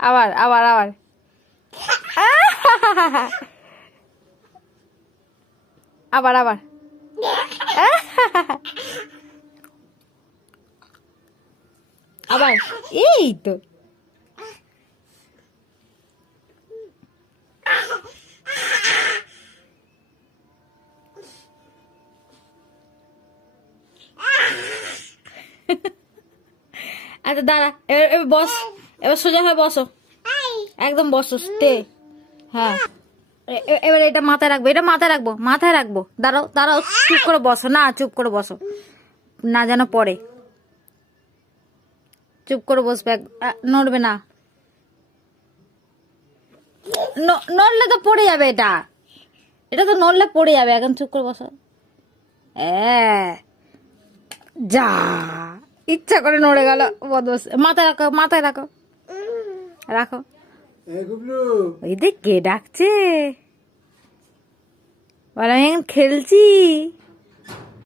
আবার আবার আবার আবার আবার আবার এই তো আচ্ছা দাঁড়া, এবার বস, এবার সোজা হয়ে বসো, একদম বসো স্টে। হ্যাঁ এবার এটা মাথায় রাখবো, এটা মাথায় রাখবো, মাথায় রাখবো। দাঁড়াও দাঁড়াও, চুপ করে বসো, না চুপ করে বসো, না যেন পড়ে। চুপ করে বসবে, নড়বে না, নড়লে তো পড়ে যাবে, এটা এটা তো নড়লে পড়ে যাবে। এখন চুপ করে বসো। যা ইচ্ছা করে নড়ে গেল, বদমাস। মাথায় রাখো, মাথায় রাখো, রাখো। ওই দেখ কে ডাকছে, বলে আমি এখন খেলছি।